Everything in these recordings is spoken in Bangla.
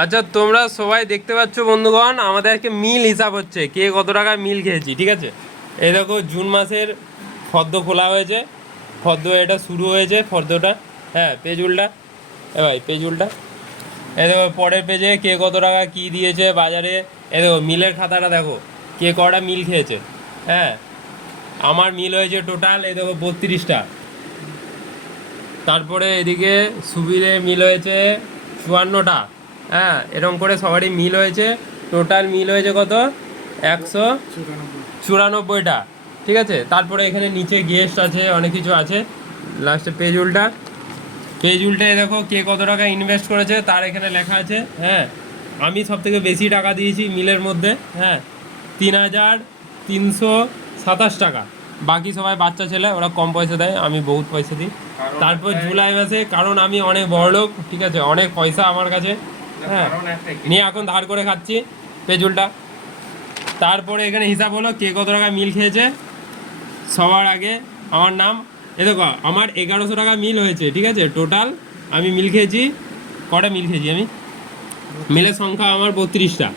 আচ্ছা, তোমরা সবাই দেখতে পাচ্ছ বন্ধুগণ, আমাদের আজকে মিল হিসাব হচ্ছে, কে কত টাকা মিল খেয়েছি। ঠিক আছে, এই দেখো জুন মাসের ফর্দ খোলা হয়েছে, ফর্দ এটা শুরু হয়েছে ফর্দটা। হ্যাঁ, পেজ উল্টা, এ ভাই পেজ উল্টা। এই দেখো পরের পেজে কে কত টাকা কী দিয়েছে বাজারে। এই দেখো মিলের খাতাটা দেখো, কে কটা মিল খেয়েছে। হ্যাঁ, আমার মিল হয়েছে টোটাল এই দেখো 32টা। তারপরে এদিকে সুবিরে মিল হয়েছে 54টা। হ্যাঁ, এরকম করে সবারই মিল হয়েছে, টোটাল মিল হয়েছে কত, 194টা। ঠিক আছে, তারপরে এখানে নিচে গেস্ট আছে, অনেক কিছু আছে। লাস্টে পেজ উল্টা, পেজ উল্টে দেখো কে কত টাকা ইনভেস্ট করেছে তার এখানে লেখা আছে। হ্যাঁ, আমি সব থেকে বেশি টাকা দিয়েছি মিলের মধ্যে। হ্যাঁ, 3327 টাকা। বাকি সবাই বাচ্চা ছেলে, ওরা কম পয়সা দেয়, আমি বহুত পয়সা দিই। তারপর জুলাই মাসে, কারণ আমি অনেক বড়লোক, ঠিক আছে, অনেক পয়সা আমার কাছে। হ্যাঁ, নিয়ে এখন ধার করে খাচ্ছি। পেজ উল্টা। তারপরে এখানে হিসাব হলো কে কত টাকা মিল খেয়েছে। সবার আগে আমার নাম। এ দেখো আমার 1100 টাকা মিল হয়েছে। ঠিক আছে, টোটাল আমি মিল খেয়েছি, কটা মিল খেয়েছি আমি, মিলের সংখ্যা আমার 32টা।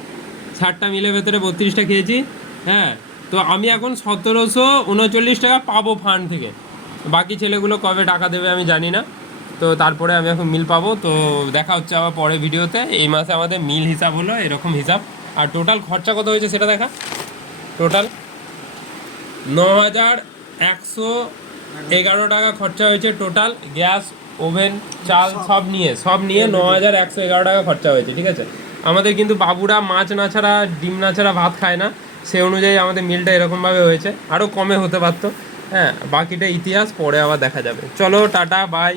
60টা মিলের ভেতরে 32টা খেয়েছি। হ্যাঁ, তো আমি এখন 1739 টাকা পাবো ফান্ড থেকে। বাকি ছেলেগুলো কবে টাকা দেবে আমি জানি না। তো তারপরে আমি এখন মিল পাবো। তো দেখা হচ্ছে আবার পরের ভিডিওতে। এই মাসে আমাদের মিল হিসাব হলো এরকম হিসাব। আর টোটাল খরচা কত হয়েছে সেটা দেখা। টোটাল 9111 টাকা খরচা হয়েছে টোটাল। গ্যাস, ওভেন, চাল সব নিয়ে 9111 টাকা খরচা হয়েছে। ঠিক আছে, আমাদের কিন্তু বাবুরা মাছ না ছাড়া, ডিম না ছাড়া ভাত খায় না, সে অনুযায়ী আমাদের মিলটা এরকমভাবে হয়েছে। আরও কমে হতে পারতো। হ্যাঁ, বাকিটা ইতিহাস, পরে আবার দেখা যাবে। চলো টাটা, বাই।